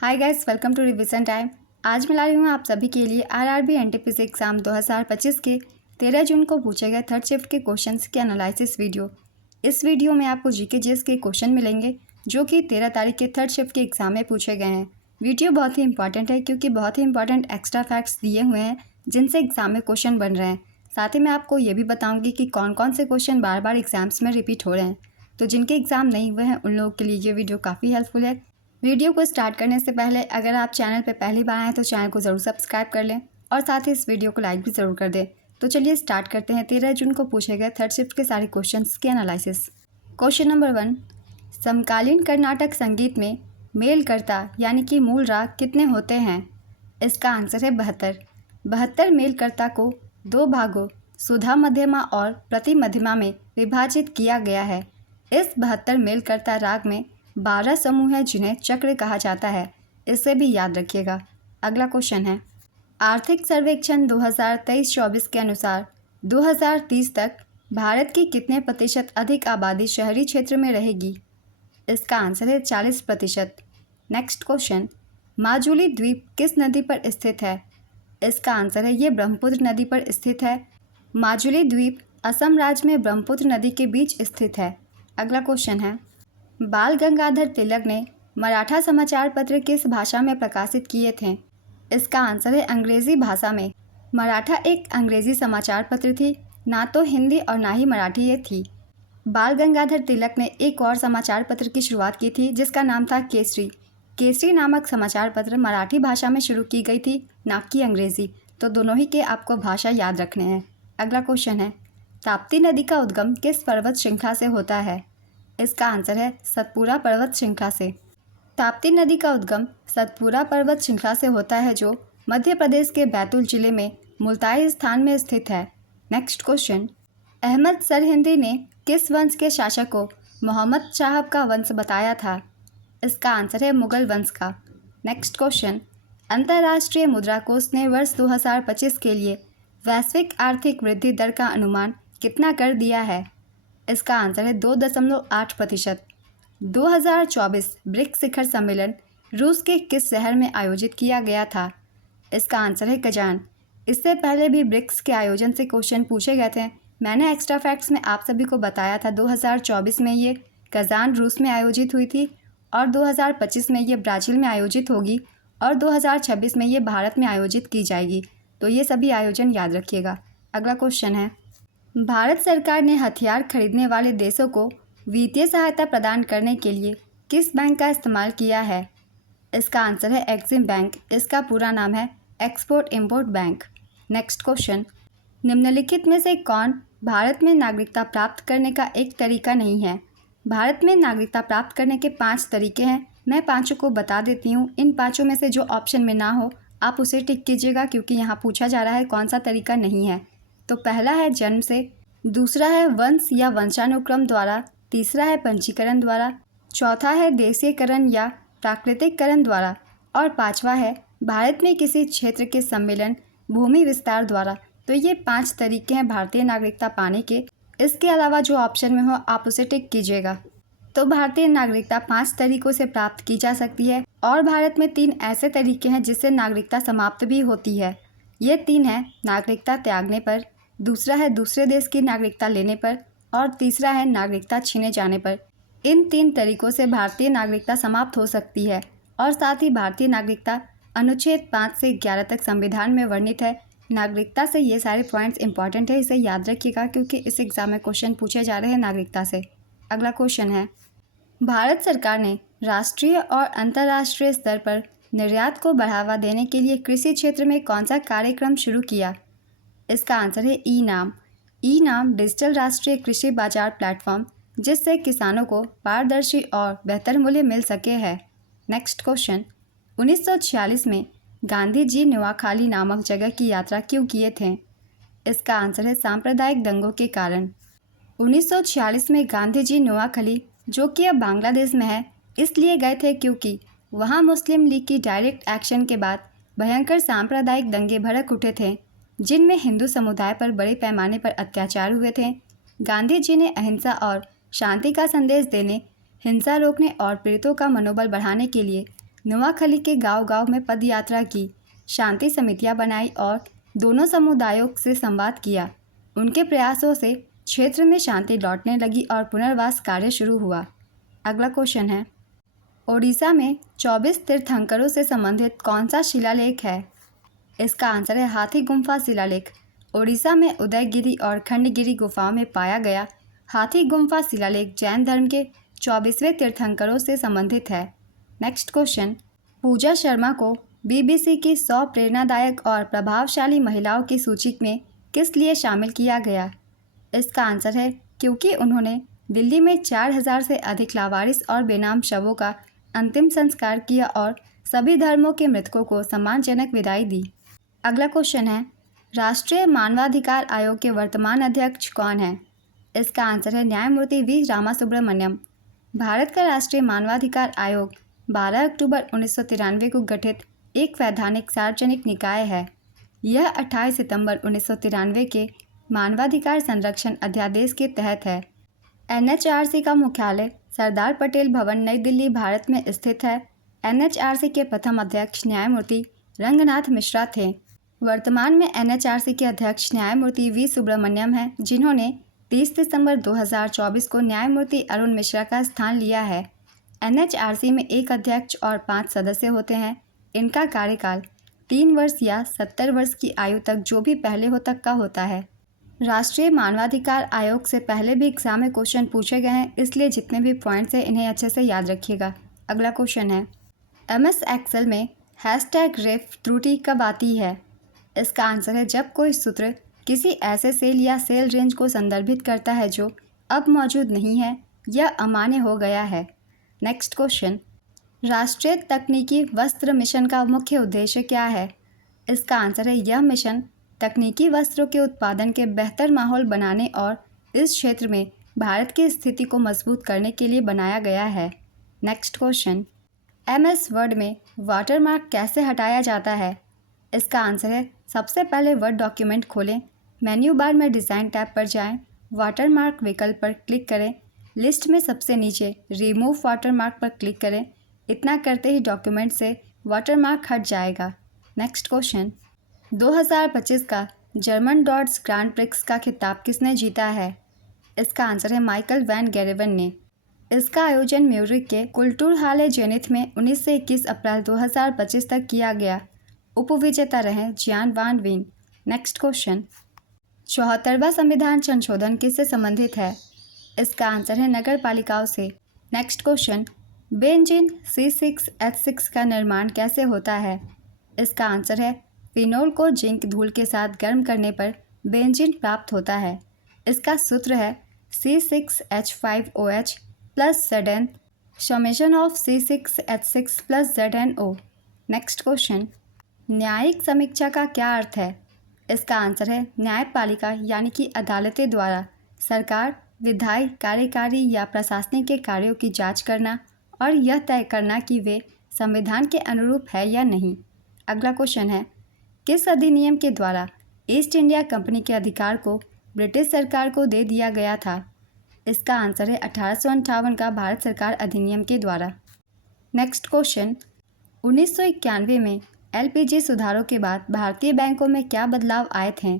Hi guys, welcome to revision time. आज मैं ला रही हूँ आप सभी के लिए आरआरबी एनटीपीसी एग्ज़ाम 2025 के 13 जून को पूछे गए थर्ड शिफ्ट के क्वेश्चंस के एनालिसिस वीडियो। इस वीडियो में आपको जीके जीएस के क्वेश्चन मिलेंगे जो कि 13 तारीख के थर्ड शिफ्ट के एग्ज़ाम में पूछे गए हैं। वीडियो बहुत ही इंपॉर्टेंट है क्योंकि बहुत ही इंपॉर्टेंट एक्स्ट्रा फैक्ट्स दिए हुए हैं जिनसे एग्ज़ाम में क्वेश्चन बन रहे हैं। साथ ही मैं आपको ये भी बताऊँगी कि कौन कौन से क्वेश्चन बार बार एग्ज़ाम्स में रिपीट हो रहे हैं। तो जिनके एग्ज़ाम नहीं हुए हैं उन लोगों के लिए ये वीडियो काफ़ी हेल्पफुल है। वीडियो को स्टार्ट करने से पहले अगर आप चैनल पर पहली बार आए तो चैनल को ज़रूर सब्सक्राइब कर लें और साथ ही इस वीडियो को लाइक भी ज़रूर कर दें। तो चलिए स्टार्ट करते हैं 13 जून को पूछे गए थर्ड शिफ्ट के सारे क्वेश्चंस के एनालिसिस। क्वेश्चन नंबर 1, समकालीन कर्नाटक संगीत में मेलकर्ता यानी कि मूल राग कितने होते हैं? इसका आंसर है 72। 72 मेलकर्ता को दो भागों सुधा मध्यमा और प्रति मध्यमा में विभाजित किया गया है। इस 72 मेलकर्ता राग में 12 समूह हैं जिन्हें चक्र कहा जाता है। इसे भी याद रखिएगा। अगला क्वेश्चन है, आर्थिक सर्वेक्षण 2023-24 के अनुसार 2030 तक भारत की कितने प्रतिशत अधिक आबादी शहरी क्षेत्र में रहेगी? इसका आंसर है 40%। नेक्स्ट क्वेश्चन, माजुली द्वीप किस नदी पर स्थित है? इसका आंसर है ये ब्रह्मपुत्र नदी पर स्थित है। माजुली द्वीप असम राज्य में ब्रह्मपुत्र नदी के बीच स्थित है। अगला क्वेश्चन है, बाल गंगाधर तिलक ने मराठा समाचार पत्र किस भाषा में प्रकाशित किए थे? इसका आंसर है अंग्रेज़ी भाषा में। मराठा एक अंग्रेज़ी समाचार पत्र थी, ना तो हिंदी और ना ही मराठी ये थी। बाल गंगाधर तिलक ने एक और समाचार पत्र की शुरुआत की थी जिसका नाम था केसरी। केसरी नामक समाचार पत्र मराठी भाषा में शुरू की गई थी, ना कि अंग्रेज़ी। तो दोनों ही के आपको भाषा याद रखने हैं। अगला क्वेश्चन है, ताप्ती नदी का उद्गम किस पर्वत श्रृंखला से होता है? इसका आंसर है सतपुरा पर्वत श्रृंखला से। ताप्ती नदी का उद्गम सतपुरा पर्वत श्रृंखला से होता है जो मध्य प्रदेश के बैतूल जिले में मुल्ताई स्थान में स्थित है। नेक्स्ट क्वेश्चन, अहमद सरहिंदी ने किस वंश के शासक को मोहम्मद साहब का वंश बताया था? इसका आंसर है मुगल वंश का। नेक्स्ट क्वेश्चन, अंतर्राष्ट्रीय मुद्रा कोष ने वर्ष 2025 के लिए वैश्विक आर्थिक वृद्धि दर का अनुमान कितना कर दिया है? इसका आंसर है 2.8%। 2024 ब्रिक्स शिखर सम्मेलन रूस के किस शहर में आयोजित किया गया था? इसका आंसर है कजान। इससे पहले भी ब्रिक्स के आयोजन से क्वेश्चन पूछे गए थे। मैंने एक्स्ट्रा फैक्ट्स में आप सभी को बताया था 2024 में ये कजान रूस में आयोजित हुई थी और 2025 में ये ब्राज़ील में आयोजित होगी और 2026 में ये भारत में आयोजित की जाएगी। तो ये सभी आयोजन याद रखिएगा। अगला क्वेश्चन है, भारत सरकार ने हथियार खरीदने वाले देशों को वित्तीय सहायता प्रदान करने के लिए किस बैंक का इस्तेमाल किया है? इसका आंसर है एक्सिम बैंक। इसका पूरा नाम है export import bank. Next question, निम्नलिखित में से कौन भारत में नागरिकता प्राप्त करने का एक तरीका नहीं है? भारत में नागरिकता प्राप्त करने के 5 तरीके हैं। मैं पाँचों को बता देती हूँ। इन पाँचों में से जो ऑप्शन में ना हो आप उसे टिक कीजिएगा क्योंकि यहाँ पूछा जा रहा है कौन सा तरीका नहीं है। तो पहला है जन्म से, दूसरा है वंश या वंशानुक्रम द्वारा, तीसरा है पंजीकरण द्वारा, चौथा है देशीयकरण या प्राकृतिककरण द्वारा और पांचवा है भारत में किसी क्षेत्र के सम्मेलन भूमि विस्तार द्वारा। तो ये 5 तरीके हैं भारतीय नागरिकता पाने के। इसके अलावा जो ऑप्शन में हो आप उसे टिक कीजिएगा। तो भारतीय नागरिकता 5 तरीकों से प्राप्त की जा सकती है और भारत में 3 ऐसे तरीके हैं जिससे नागरिकता समाप्त भी होती है। ये 3 हैं नागरिकता त्यागने पर, दूसरा है दूसरे देश की नागरिकता लेने पर और तीसरा है नागरिकता छीने जाने पर। इन 3 तरीकों से भारतीय नागरिकता समाप्त हो सकती है और साथ ही भारतीय नागरिकता अनुच्छेद 5 से 11 तक संविधान में वर्णित है। नागरिकता से ये सारे पॉइंट्स इंपॉर्टेंट है, इसे याद रखिएगा क्योंकि इस एग्ज़ाम में क्वेश्चन पूछे जा रहे हैं नागरिकता से। अगला क्वेश्चन है, भारत सरकार ने राष्ट्रीय और अंतर्राष्ट्रीय स्तर पर निर्यात को बढ़ावा देने के लिए कृषि क्षेत्र में कौन सा कार्यक्रम शुरू किया? इसका आंसर है ई नाम। ई नाम डिजिटल राष्ट्रीय कृषि बाजार प्लेटफॉर्म जिससे किसानों को पारदर्शी और बेहतर मूल्य मिल सके है। नेक्स्ट क्वेश्चन, 1946 में गांधी जी नोआखाली नामक जगह की यात्रा क्यों किए थे? इसका आंसर है सांप्रदायिक दंगों के कारण। 1946 में गांधी जी नोआखाली जो कि अब बांग्लादेश में है इसलिए गए थे क्योंकि वहाँ मुस्लिम लीग की डायरेक्ट एक्शन के बाद भयंकर सांप्रदायिक दंगे भड़क उठे थे जिनमें हिंदू समुदाय पर बड़े पैमाने पर अत्याचार हुए थे। गांधी जी ने अहिंसा और शांति का संदेश देने, हिंसा रोकने और पीड़ितों का मनोबल बढ़ाने के लिए नोआखली के गांव-गांव में पद यात्रा की, शांति समितियां बनाई और दोनों समुदायों से संवाद किया। उनके प्रयासों से क्षेत्र में शांति लौटने लगी और पुनर्वास कार्य शुरू हुआ। अगला क्वेश्चन है, ओडिशा में 24 तीर्थंकरों से संबंधित कौन सा शिलालेख है? इसका आंसर है हाथी गुम्फा शिलालेख। ओडिशा में उदयगिरी और खंडगिरी गुफाओं में पाया गया हाथी गुम्फा शिलालेख जैन धर्म के 24वें तीर्थंकरों से संबंधित है। नेक्स्ट क्वेश्चन, पूजा शर्मा को बीबीसी की 100 प्रेरणादायक और प्रभावशाली महिलाओं की सूची में किस लिए शामिल किया गया? इसका आंसर है क्योंकि उन्होंने दिल्ली में 4000 से अधिक लावारिस और बेनाम शवों का अंतिम संस्कार किया और सभी धर्मों के मृतकों को सम्मानजनक विदाई दी। अगला क्वेश्चन है, राष्ट्रीय मानवाधिकार आयोग के वर्तमान अध्यक्ष कौन है? इसका आंसर है न्यायमूर्ति वी रामासुब्रमण्यम। भारत का राष्ट्रीय मानवाधिकार आयोग 12 अक्टूबर 1993 को गठित एक वैधानिक सार्वजनिक निकाय है। यह 28 सितंबर 1993 के मानवाधिकार संरक्षण अध्यादेश के तहत है। एनएचआरसी का मुख्यालय सरदार पटेल भवन, नई दिल्ली, भारत में स्थित है। एनएचआरसी के प्रथम अध्यक्ष न्यायमूर्ति रंगनाथ मिश्रा थे। वर्तमान में एनएचआरसी के अध्यक्ष न्यायमूर्ति वी सुब्रमण्यम हैं, जिन्होंने 30 दिसंबर 2024 को न्यायमूर्ति अरुण मिश्रा का स्थान लिया है। एनएचआरसी में एक अध्यक्ष और 5 सदस्य होते हैं। इनका कार्यकाल 3 वर्ष या 70 वर्ष की आयु तक, जो भी पहले हो तक का होता है। राष्ट्रीय मानवाधिकार आयोग से पहले भी एग्जाम में क्वेश्चन पूछे गए हैं, इसलिए जितने भी पॉइंट्स हैं इन्हें अच्छे से याद रखिएगा। अगला क्वेश्चन है, एमएस एक्सेल में #रेफ त्रुटि कब आती है? इसका आंसर है जब कोई सूत्र किसी ऐसे सेल या सेल रेंज को संदर्भित करता है जो अब मौजूद नहीं है या अमान्य हो गया है। नेक्स्ट क्वेश्चन, राष्ट्रीय तकनीकी वस्त्र मिशन का मुख्य उद्देश्य क्या है? इसका आंसर है यह मिशन तकनीकी वस्त्रों के उत्पादन के बेहतर माहौल बनाने और इस क्षेत्र में भारत की स्थिति को मजबूत करने के लिए बनाया गया है। नेक्स्ट क्वेश्चन, एमएस वर्ड में वाटरमार्क कैसे हटाया जाता है? इसका आंसर है सबसे पहले वर्ड डॉक्यूमेंट खोलें, मेन्यू बार में डिज़ाइन टैब पर जाएं, वाटरमार्क विकल्प पर क्लिक करें, लिस्ट में सबसे नीचे रिमूव वाटरमार्क पर क्लिक करें। इतना करते ही डॉक्यूमेंट से वाटरमार्क हट जाएगा। नेक्स्ट क्वेश्चन, 2025 का जर्मन डॉट्स ग्रांड प्रिक्स का खिताब किसने जीता है? इसका आंसर है माइकल वैन गेरेवन ने। इसका आयोजन म्यूरिक के कुल्टूरहाले जेनिथ में 19 से 21 अप्रैल 2025 तक किया गया। उपविजेता रहे जियान वान वीन। नेक्स्ट क्वेश्चन, 74वां संविधान संशोधन किससे संबंधित है? इसका आंसर है नगर पालिकाओं से। नेक्स्ट क्वेश्चन, बेंजीन C6H6 का निर्माण कैसे होता है? इसका आंसर है फिनोल को जिंक धूल के साथ गर्म करने पर बेंजीन प्राप्त होता है। इसका सूत्र है C6H5OH plus Zn summation of C6H6 plus ZnO। Next question, न्यायिक समीक्षा का क्या अर्थ है? इसका आंसर है न्यायपालिका यानी कि अदालतें द्वारा सरकार, विधायी, कार्यकारी या प्रशासनिक के कार्यों की जांच करना और यह तय करना कि वे संविधान के अनुरूप है या नहीं। अगला क्वेश्चन है, किस अधिनियम के द्वारा ईस्ट इंडिया कंपनी के अधिकार को ब्रिटिश सरकार को दे दिया गया था? इसका आंसर है 1858 का भारत सरकार अधिनियम के द्वारा। नेक्स्ट क्वेश्चन, 1991 में एलपीजी सुधारों के बाद भारतीय बैंकों में क्या बदलाव आए थे?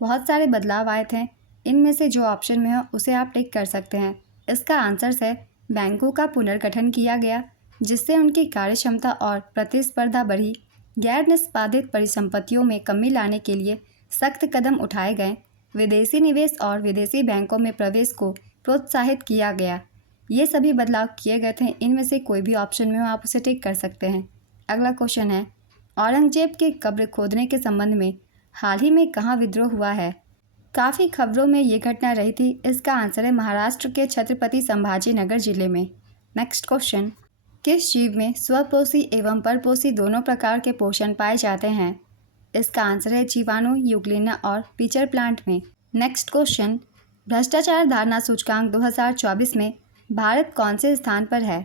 बहुत सारे बदलाव आए थे। इनमें से जो ऑप्शन में हो उसे आप टिक कर सकते हैं। इसका आंसर है बैंकों का पुनर्गठन किया गया, जिससे उनकी कार्यक्षमता और प्रतिस्पर्धा बढ़ी। गैर निष्पादित परिसंपत्तियों में कमी लाने के लिए सख्त कदम उठाए गए। विदेशी निवेश और विदेशी बैंकों में प्रवेश को प्रोत्साहित किया गया। ये सभी बदलाव किए गए थे। इनमें से कोई भी ऑप्शन में हो आप उसे टिक कर सकते हैं। अगला क्वेश्चन है, औरंगजेब की कब्र खोदने के संबंध में हाल ही में कहाँ विद्रोह हुआ है? काफ़ी खबरों में ये घटना रही थी। इसका आंसर है महाराष्ट्र के छत्रपति संभाजी नगर जिले में। नेक्स्ट क्वेश्चन, किस जीव में स्वपोषी एवं परपोषी दोनों प्रकार के पोषण पाए जाते हैं? इसका आंसर है जीवाणु, यूग्लिना और पीचर प्लांट में। नेक्स्ट क्वेश्चन, भ्रष्टाचार धारणा सूचकांक 2024 में भारत कौन से स्थान पर है?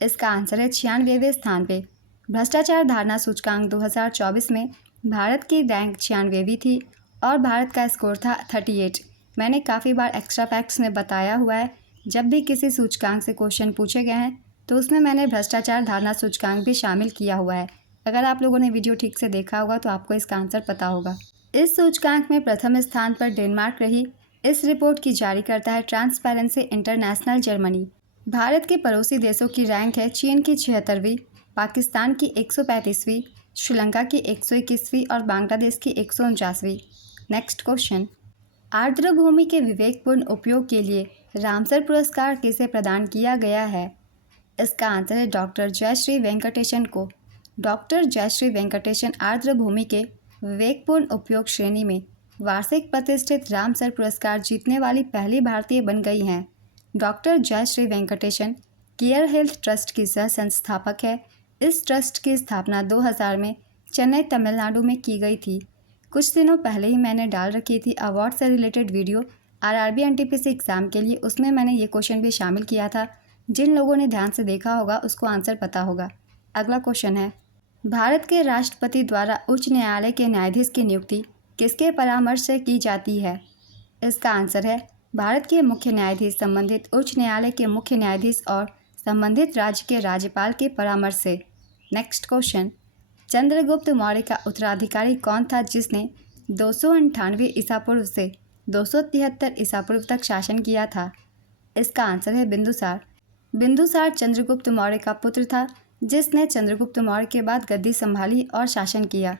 इसका आंसर है 96वें स्थान पे। भ्रष्टाचार धारणा सूचकांक 2024 में भारत की रैंक 96वीं थी और भारत का स्कोर था 38। मैंने काफ़ी बार एक्स्ट्रा फैक्ट्स में बताया हुआ है, जब भी किसी सूचकांक से क्वेश्चन पूछे गए हैं तो उसमें मैंने भ्रष्टाचार धारणा सूचकांक भी शामिल किया हुआ है। अगर आप लोगों ने वीडियो ठीक से देखा होगा तो आपको इसका आंसर पता होगा। इस सूचकांक में प्रथम स्थान पर डेनमार्क रही। इस रिपोर्ट की जारी करता है ट्रांसपेरेंसी इंटरनेशनल जर्मनी। भारत के पड़ोसी देशों की रैंक है चीन की 76वीं, पाकिस्तान की 135वीं, श्रीलंका की 121वीं और बांग्लादेश की 149वीं। नेक्स्ट क्वेश्चन, आर्द्र भूमि के विवेकपूर्ण उपयोग के लिए रामसर पुरस्कार किसे प्रदान किया गया है? इसका आंसर है डॉक्टर जयश्री वेंकटेशन को। डॉक्टर जयश्री वेंकटेशन आर्द्र भूमि के विवेकपूर्ण उपयोग श्रेणी में वार्षिक प्रतिष्ठित रामसर पुरस्कार जीतने वाली पहली भारतीय बन गई हैं। Doctor Jayashree Venkatesan Care Health Trust की सह संस्थापक है। इस ट्रस्ट की स्थापना 2000 में चेन्नई, तमिलनाडु में की गई थी। कुछ दिनों पहले ही मैंने डाल रखी थी अवार्ड से related video RRB NTPC exam के लिए। उसमें मैंने ये क्वेश्चन भी शामिल किया था। जिन लोगों ने ध्यान से देखा होगा उसको आंसर पता होगा। अगला क्वेश्चन है, भारत के राष्ट्रपति द्वारा उच्च न्यायालय के न्यायाधीश की नियुक्ति किसके परामर्श से की जाती है? इसका आंसर है भारत के मुख्य न्यायाधीश संबंधित उच्च न्यायालय के मुख्य न्यायाधीश और संबंधित राज्य के राज्यपाल के परामर्श से। नेक्स्ट क्वेश्चन, चंद्रगुप्त मौर्य का उत्तराधिकारी कौन था जिसने 298 ईसा पूर्व से 273 ईसा पूर्व तक शासन किया था? इसका आंसर है बिंदुसार। बिंदुसार चंद्रगुप्त मौर्य का पुत्र था जिसने चंद्रगुप्त मौर्य के बाद गद्दी संभाली और शासन किया।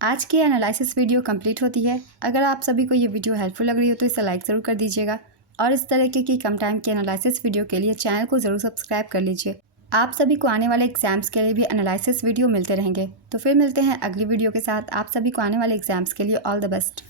आज की एनालिसिस वीडियो कंप्लीट होती है। अगर आप सभी को ये वीडियो हेल्पफुल लग रही हो तो इसे लाइक ज़रूर कर दीजिएगा और इस तरीके की कम टाइम की एनालिसिस वीडियो के लिए चैनल को ज़रूर सब्सक्राइब कर लीजिए। आप सभी को आने वाले एग्जाम्स के लिए भी एनालिसिस वीडियो मिलते रहेंगे। तो फिर मिलते हैं अगली वीडियो के साथ। आप सभी को आने वाले एग्जाम्स के लिए ऑल द बेस्ट।